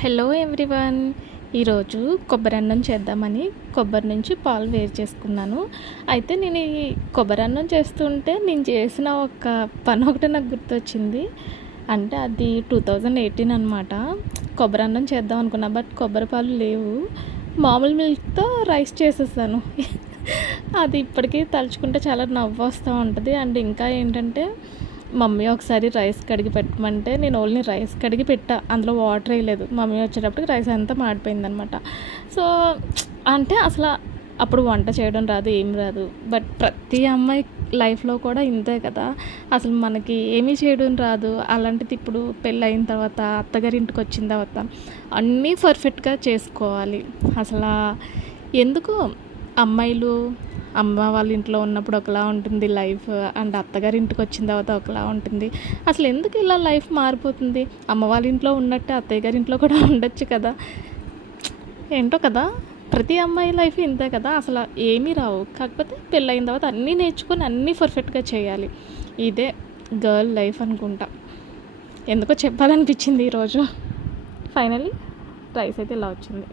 Hello everyone. ఈరోజు కొబ్బరి అన్నం చేద్దామని కొబ్బరి నుంచి పాలు వేరు చేసుకున్నాను. అయితే నేను ఈ కొబ్బరి అన్నం చేస్తుంటే నేను చేసిన ఒక పని ఒకటి నాకు గుర్తొచ్చింది. అంటే అది 2018 అనమాట. కొబ్బరి అన్నం చేద్దాం అనుకున్నా, బట్ కొబ్బరి పాలు లేవు. మామూలు మిల్క్తో రైస్ చేసేసాను. అది ఇప్పటికీ తలుచుకుంటే చాలా నవ్వు వస్తూ ఉంటుంది. అండ్ ఇంకా ఏంటంటే మమ్మీ ఒకసారి రైస్ కడిగి పెట్టమంటే నేను ఓన్లీ రైస్ కడిగి పెట్టా, అందులో వాటర్ వేయలేదు. మమ్మీ వచ్చేటప్పటికి రైస్ అంతా మాడిపోయిందనమాట. సో అంటే అసలు అప్పుడు వంట చేయడం రాదు, ఏం రాదు. బట్ ప్రతి అమ్మాయి లైఫ్లో కూడా ఇంతే కదా, అసలు మనకి ఏమీ చేయడం రాదు. అలాంటిది ఇప్పుడు పెళ్ళి అయిన తర్వాత, అత్తగారింటికి వచ్చిన తర్వాత అన్నీ పర్ఫెక్ట్గా చేసుకోవాలి. అసలు ఎందుకు అమ్మాయిలు అమ్మ వాళ్ళ ఇంట్లో ఉన్నప్పుడు ఒకలా ఉంటుంది లైఫ్, అండ్ అత్తగారి ఇంటికి వచ్చిన తర్వాత ఒకలా ఉంటుంది. అసలు ఎందుకు ఇలా లైఫ్ మారిపోతుంది? అమ్మ వాళ్ళ ఇంట్లో ఉన్నట్టు అత్తయ్య గారి ఇంట్లో కూడా ఉండొచ్చు కదా. ఏంటో కదా, ప్రతి అమ్మాయి లైఫ్ ఇంతే కదా. అసలు ఏమీ రావు, కాకపోతే పెళ్ళయిన తర్వాత అన్నీ నేర్చుకొని అన్నీ పర్ఫెక్ట్గా చేయాలి. ఇదే గర్ల్ లైఫ్ అనుకుంటా. ఎందుకో చెప్పాలనిపించింది ఈరోజు. ఫైనలీ రైస్ అయితే ఇలా వచ్చింది.